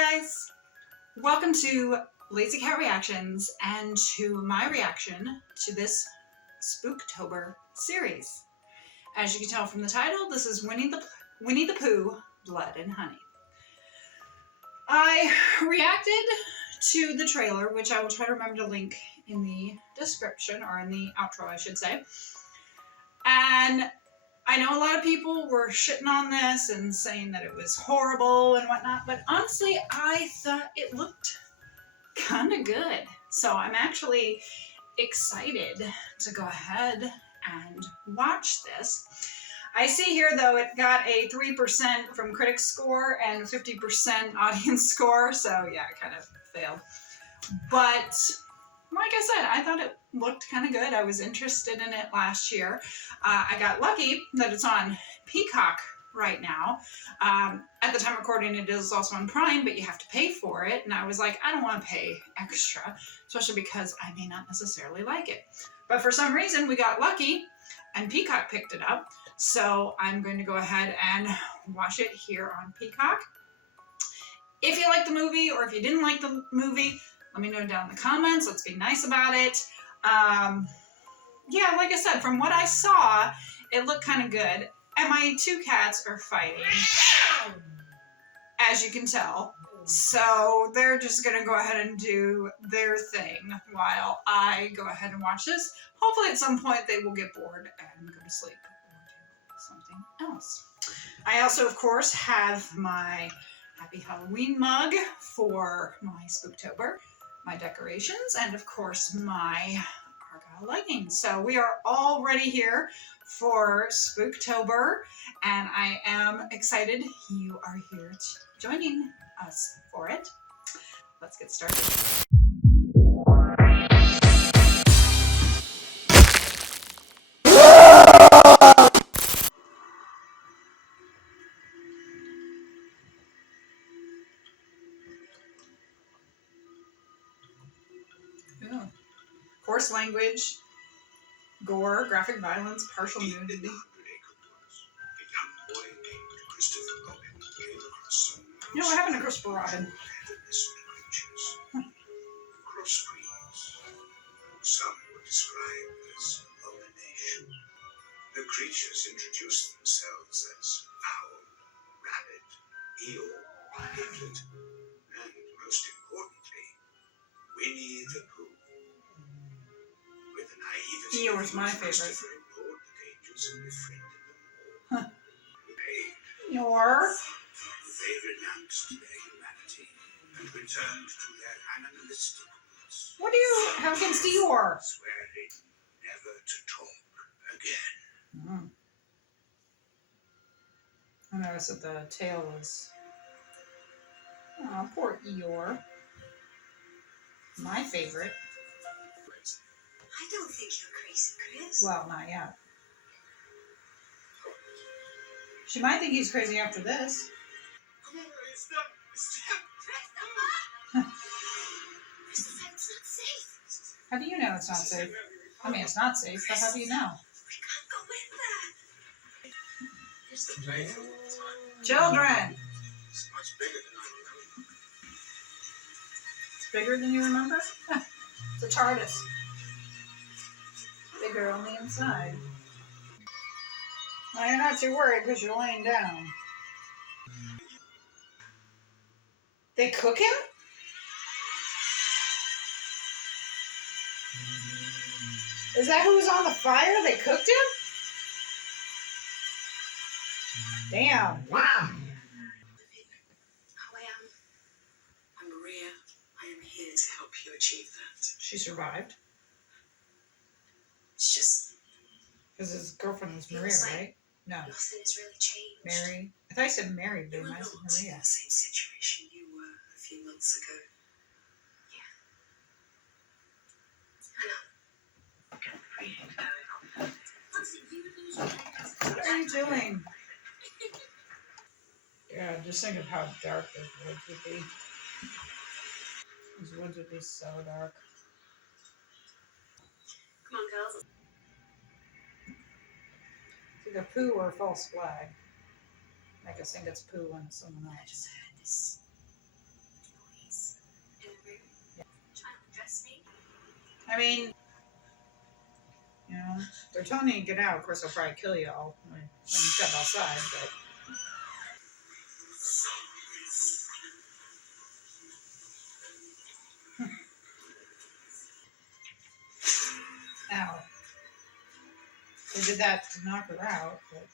Hi guys! Welcome to Lazy Cat Reactions and to my reaction to this Spooktober series. As you can tell from the title, this is Winnie the Pooh, Blood and Honey. I reacted to the trailer, which I will try to remember to link in the description, or in the outro I should say. And I know a lot of people were shitting on this and saying that it was horrible and whatnot, but honestly, I thought it looked kind of good. So I'm actually excited to go ahead and watch this. I see here, though, it got a 3% from critic score and 50% audience score, so yeah, it kind of failed. But like I said, I thought it looked kind of good. I was interested in it last year. I got lucky that it's on Peacock right now. At the time of recording, it is also on Prime, but you have to pay for it. And I was like, I don't want to pay extra, especially because I may not necessarily like it. But for some reason, we got lucky and Peacock picked it up. So I'm going to go ahead and watch it here on Peacock. If you liked the movie, or if you didn't like the movie, let me know down in the comments. Let's be nice about it. Yeah, like I said, from what I saw, it looked kind of good. And my two cats are fighting, as you can tell. So they're just going to go ahead and do their thing while I go ahead and watch this. Hopefully at some point they will get bored and go to sleep or do something else. I also, of course, have my Happy Halloween mug for my Spooktober, my decorations, and of course my Argyle leggings. So we are all ready here for Spooktober, and I am excited you are here joining us for it. Let's get started. Yeah. Coarse language, gore, graphic violence, partial nudity. You know what happened to Christopher Robin? Some were described as abomination. The creatures introduced themselves as owl, rabbit, eel, piglet, and most importantly, Winnie the Pooh. With a naivety Eeyore's my favorite. ignored the dangers and befriended them all. Eeyore. They renounced their humanity and returned to their animalistic roots. What do you have against Eeyore? Swearing never to talk again. I noticed that the tail was... Oh, poor Eeyore. My favorite. I don't think you're crazy, Chris. Well, not yet. She might think he's crazy after this. It's not safe. How do you know it's not safe? I mean, it's not safe, but how do you know? We can't go in there. It's the plaything. Children! It's much bigger than I remember. It's bigger than you remember? It's a TARDIS. Bigger on the inside. Well, you're not too worried because you're laying down. They cook him? Is that who was on the fire? They cooked him? Damn. Wow. How I am. I'm Maria. I am here to help you achieve that. She survived. It's just Because his girlfriend was Maria, right? No. nothing has really changed. Mary. I thought you said Mary, but You I are said not in Maria. the same situation you were a few months ago. Yeah. I know. What are you doing? Yeah, just think of how dark those woods would be. Those woods would be so dark. Come on, girls. It's either Pooh or a false flag. Make us think it's Pooh when it's someone I else. just heard this I mean, you know, they're telling you to get out. Of course, they'll probably kill you all when you step outside, but. Ow. They did that to knock her out, but.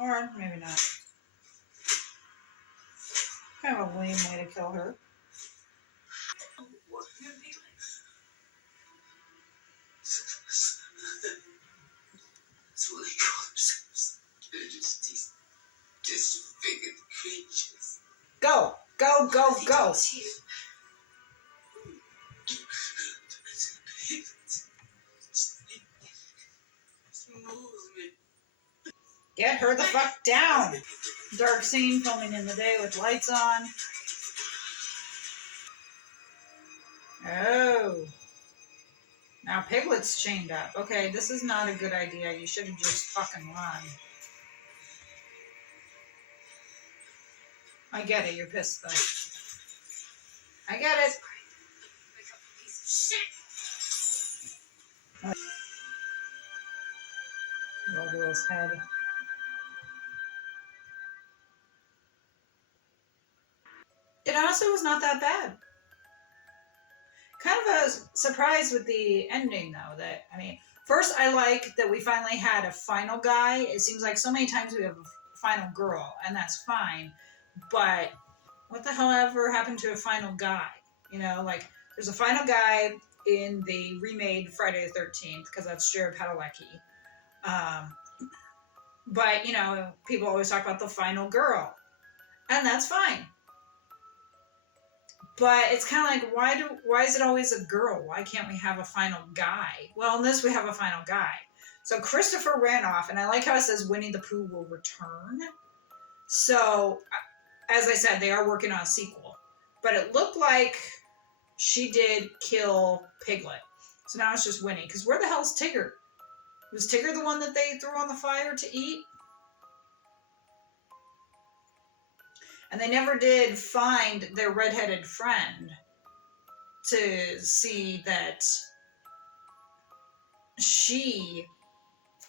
Or maybe not. Kind of a lame way to kill her. That's what they call themselves. They're just these disfigured creatures. Go! Go, go, go! Get her the fuck down! Dark scene, filming in the day with lights on. Oh. Now Piglet's chained up. Okay, this is not a good idea. You should have just fucking run. I get it, you're pissed though. I get it. Little girl's head. It honestly was not that bad. Kind of a surprise with the ending, though. That, I mean, first I like that we finally had a final guy. It seems like so many times we have a final girl, and that's fine. But what the hell ever happened to a final guy? You know, like, there's a final guy in the remade Friday the 13th, because that's Jared Padalecki. But, you know, people always talk about the final girl. And that's fine. But it's kind of like, why is it always a girl? Why can't we have a final guy? Well, in this we have a final guy. So Christopher ran off, and I like how it says Winnie the Pooh will return. So, as I said, they are working on a sequel. But it looked like she did kill Piglet. So now it's just Winnie. Because where the hell's Tigger? Was Tigger the one that they threw on the fire to eat? And they never did find their redheaded friend to see that she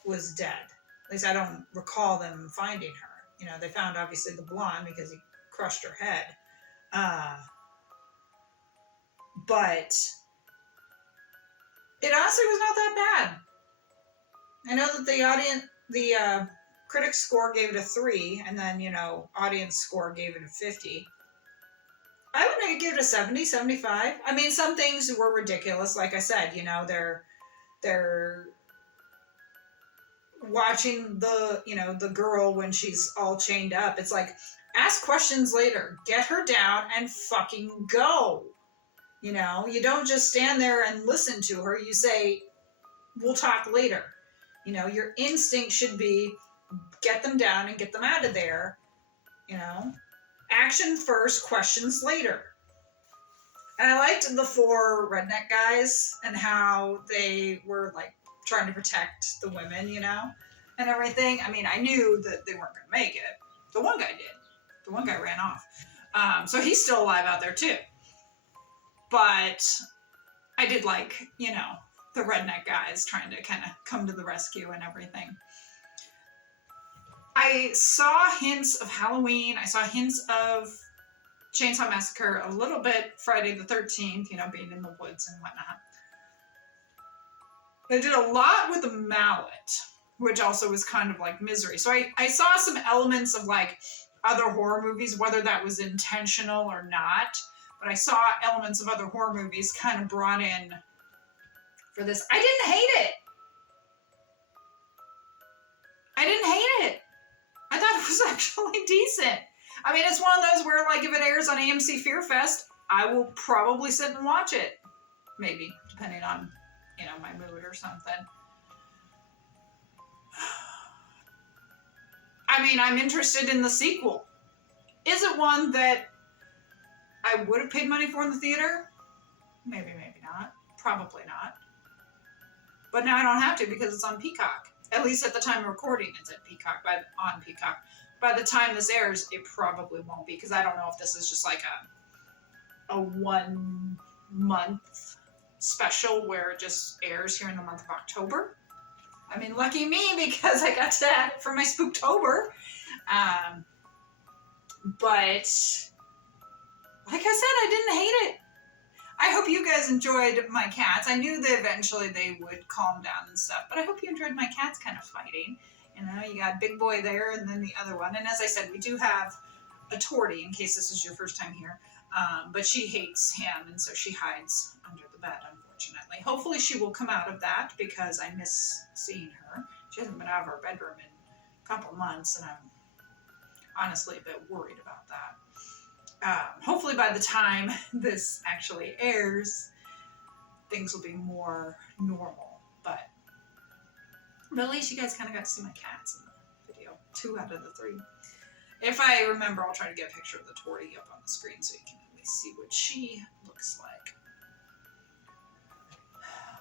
was dead. At least I don't recall them finding her. You know, they found obviously the blonde because he crushed her head. But it honestly was not that bad. I know that the critics score gave it a 3, and then, you know, audience score gave it a 50. I would maybe give it a 70, 75. I mean, some things were ridiculous. Like I said, you know, they're watching the girl when she's all chained up. It's like, ask questions later. Get her down and fucking go. You know, you don't just stand there and listen to her. You say, we'll talk later. You know, your instinct should be, get them down and get them out of there. You know, action first, questions later. And I liked the 4 redneck guys and how they were like trying to protect the women, you know, and everything. I mean, I knew that they weren't going to make it. The one guy did. The one guy ran off. So he's still alive out there too. But I did like, you know, the redneck guys trying to kind of come to the rescue and everything. I saw hints of Halloween. I saw hints of Chainsaw Massacre, a little bit Friday the 13th, you know, being in the woods and whatnot. They did a lot with the mallet, which also was kind of like Misery. So I saw some elements of like other horror movies, whether that was intentional or not. But I saw elements of other horror movies kind of brought in for this. I didn't hate it. I didn't hate it. I thought it was actually decent. I mean, it's one of those where, like, if it airs on AMC Fear Fest, I will probably sit and watch it. Maybe, depending on, you know, my mood or something. I mean, I'm interested in the sequel. Is it one that I would have paid money for in the theater? Maybe, maybe not. Probably not. But now I don't have to because it's on Peacock. At least at the time of recording, it's at Peacock, on Peacock. By the time this airs, it probably won't be, because I don't know if this is just like a one month special where it just airs here in the month of October. I mean, lucky me, because I got to add it for my Spooktober. But like I said, I didn't hate it. I hope you guys enjoyed my cats. I knew that eventually they would calm down and stuff, but I hope you enjoyed my cats kind of fighting. You know, you got Big Boy there and then the other one. And as I said, we do have a Tortie in case this is your first time here. But she hates him, and so she hides under the bed, unfortunately. Hopefully she will come out of that, because I miss seeing her. She hasn't been out of her bedroom in a couple months, and I'm honestly a bit worried about that. Hopefully by the time this actually airs, things will be more normal. But at least you guys kind of got to see my cats in the video. 2 out of the 3. If I remember, I'll try to get a picture of the Tortie up on the screen so you can at least see what she looks like.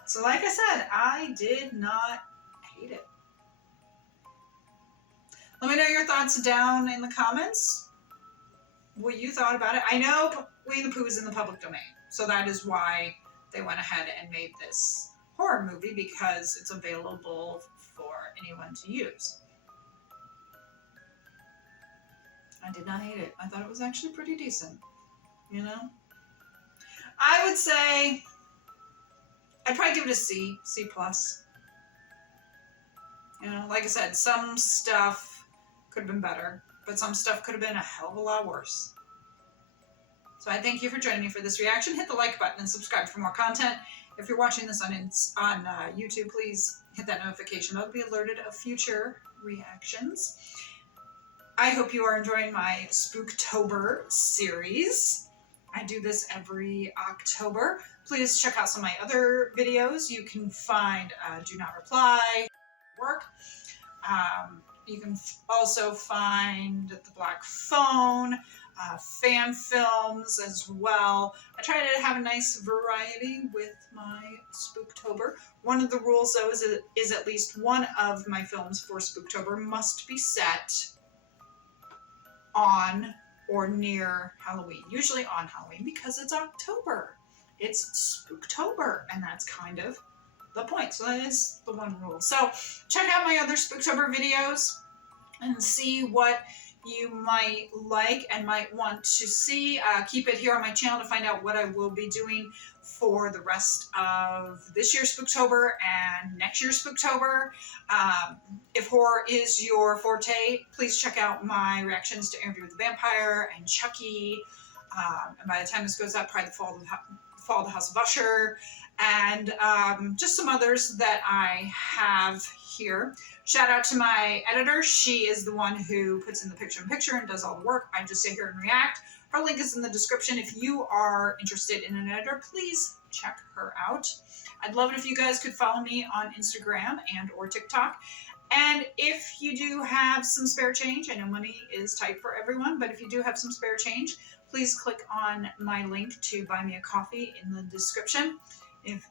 So like I said, I did not hate it. Let me know your thoughts down in the comments. What you thought about it. I know Winnie the Pooh is in the public domain, so that is why they went ahead and made this horror movie, because it's available for anyone to use. I did not hate it. I thought it was actually pretty decent, you know? I would say I'd probably give it a C, C+. You know, like I said, some stuff could have been better, but some stuff could have been a hell of a lot worse. So I thank you for joining me for this reaction. Hit the like button and subscribe for more content. If you're watching this on YouTube, please hit that notification bell to be alerted of future reactions. I hope you are enjoying my Spooktober series. I do this every October. Please check out some of my other videos. You can find Do Not Reply, work. You can also find The Black Phone, fan films as well. I try to have a nice variety with my Spooktober. One of the rules, though, is at least one of my films for Spooktober must be set on or near Halloween. Usually on Halloween, because it's October. It's Spooktober, and that's kind of the point. So that is the one rule. So check out my other Spooktober videos and see what you might like and might want to see. Keep it here on my channel to find out what I will be doing for the rest of this year's Spooktober and next year's Spooktober. If horror is your forte, please check out my reactions to Interview with the Vampire and Chucky. And by the time this goes up, probably the Fall of the House of Usher, and just some others that I have here. Shout out to my editor. She is the one who puts in the picture-in-picture and does all the work. I just sit here and react. Her link is in the description. If you are interested in an editor, please check her out. I'd love it if you guys could follow me on Instagram and or TikTok. And if you do have some spare change, I know money is tight for everyone, but if you do have some spare change, please click on my link to buy me a coffee in the description.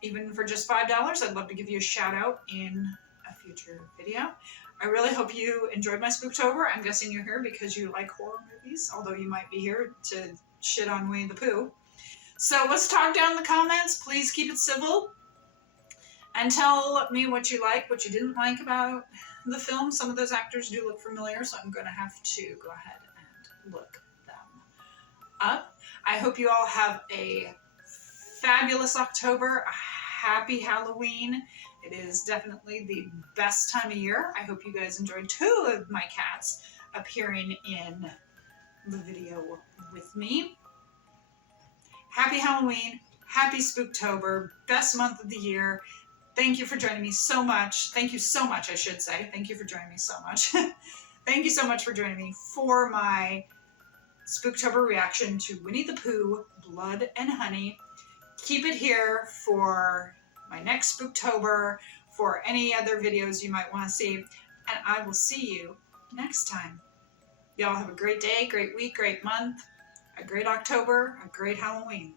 Even for just $5, I'd love to give you a shout out in a future video. I really hope you enjoyed my Spooktober. I'm guessing you're here because you like horror movies, although you might be here to shit on Winnie the Pooh. So let's talk down in the comments. Please keep it civil. And tell me what you like, what you didn't like about the film. Some of those actors do look familiar, so I'm going to have to go ahead and look them up. I hope you all have a fabulous October, a happy Halloween. It is definitely the best time of year. I hope you guys enjoyed 2 of my cats appearing in the video with me. Happy Halloween, happy Spooktober, best month of the year. Thank you for joining me so much. Thank you so much, I should say. Thank you for joining me so much. Thank you so much for joining me for my Spooktober reaction to Winnie the Pooh, Blood and Honey. Keep it here for my next Spooktober, for any other videos you might want to see, and I will see you next time. Y'all have a great day, great week, great month, a great October, a great Halloween.